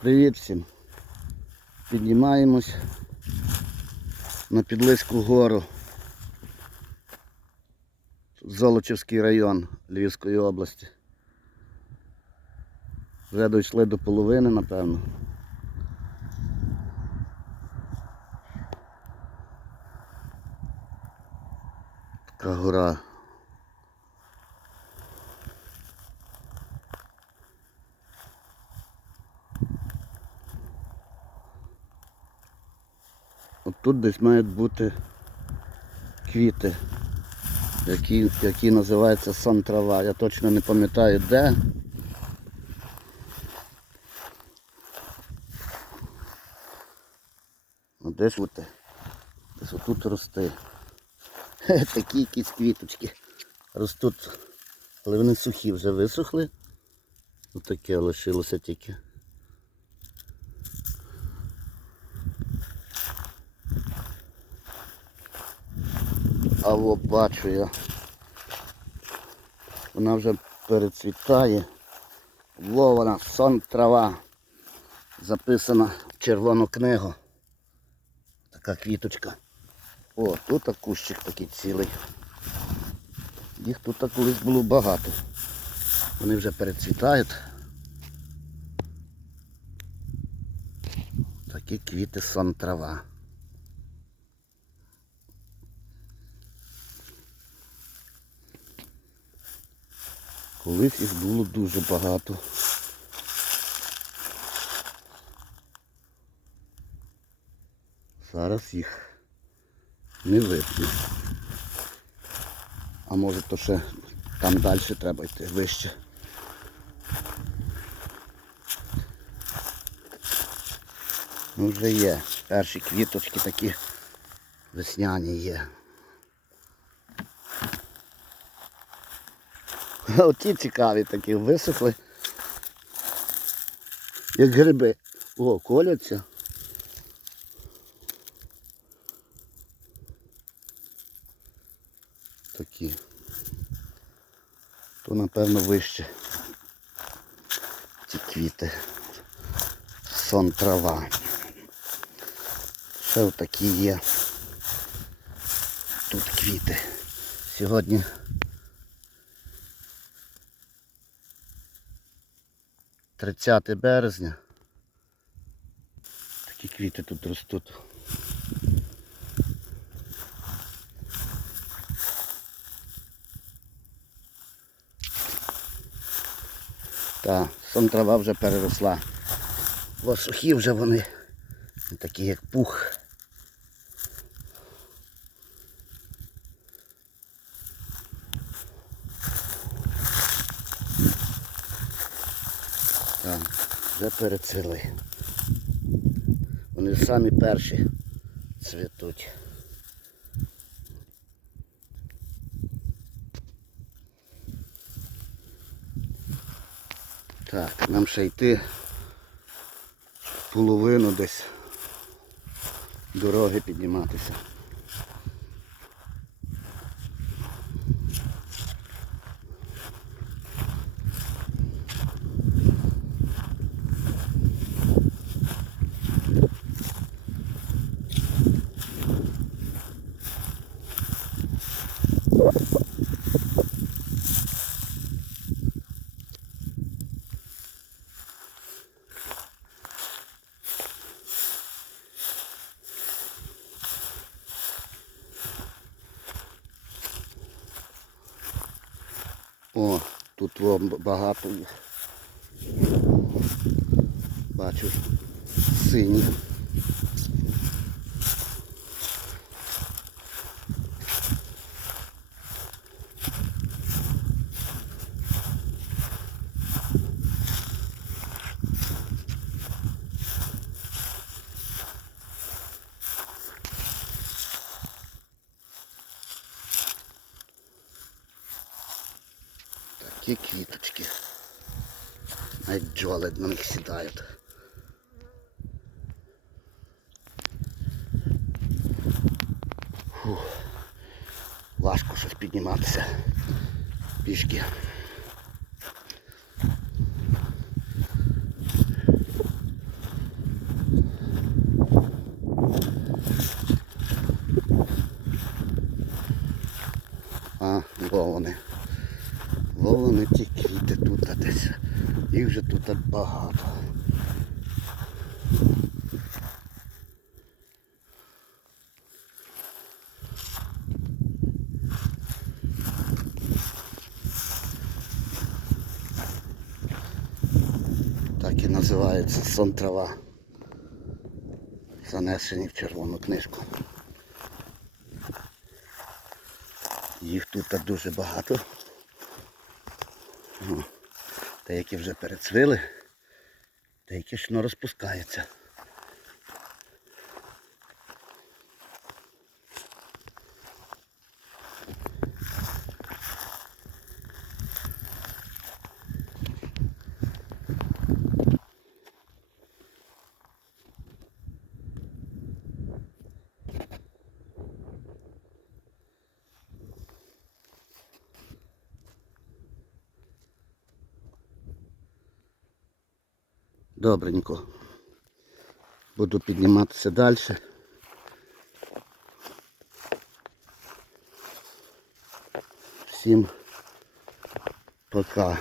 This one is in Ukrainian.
Привіт всім. Піднімаємось на Підлиську гору. Золочівський район Львівської області. Вже дійшли до половини, напевно. Така гора. От тут десь мають бути квіти, які, які називаються сантрава. Я точно не пам'ятаю де. Ну, де ж бути? Десь отут рости. Хе, Такі якісь квіточки ростуть. Але вони сухі вже висохли. Отаке лишилося тільки. А во бачу я. Вона вже перецвітає. Во вона, сон трава. Записана в червону книгу. Така квіточка. О, тут кущик такий цілий. Їх тут колись було багато. Вони вже перецвітають. Такі квіти сон трава. Колись їх було дуже багато. Зараз їх не видно. А може то ще там далі треба йти вище. Ну вже є. Перші квіточки такі весняні є. Оті цікаві такі висохли. Як гриби. О, коляться. Такі. То напевно вище. Ці квіти. Сон трава. Ще такі є. Тут квіти. Сьогодні Тридцяте березня. Такі квіти тут ростуть. Та, сон трава вже переросла. Бо сухі вже вони. Такі як пух. Так, вже перецвіли. Вони самі перші цвітуть. Так, нам ще йти половину десь дороги підніматися. О, тут вам багато. Бачу сині. такі квіточки. Навіть бджоли на них сідають. Фух. Важко щось підніматися пішки. А, во вони. Їх вже тут так багато. Так і називається сон трава. Занесені в червону книжку. Їх тут дуже багато. О, Деякі вже перецвили, деякі ж не розпускаються. Добренько. Буду підніматися далі. Всім пока.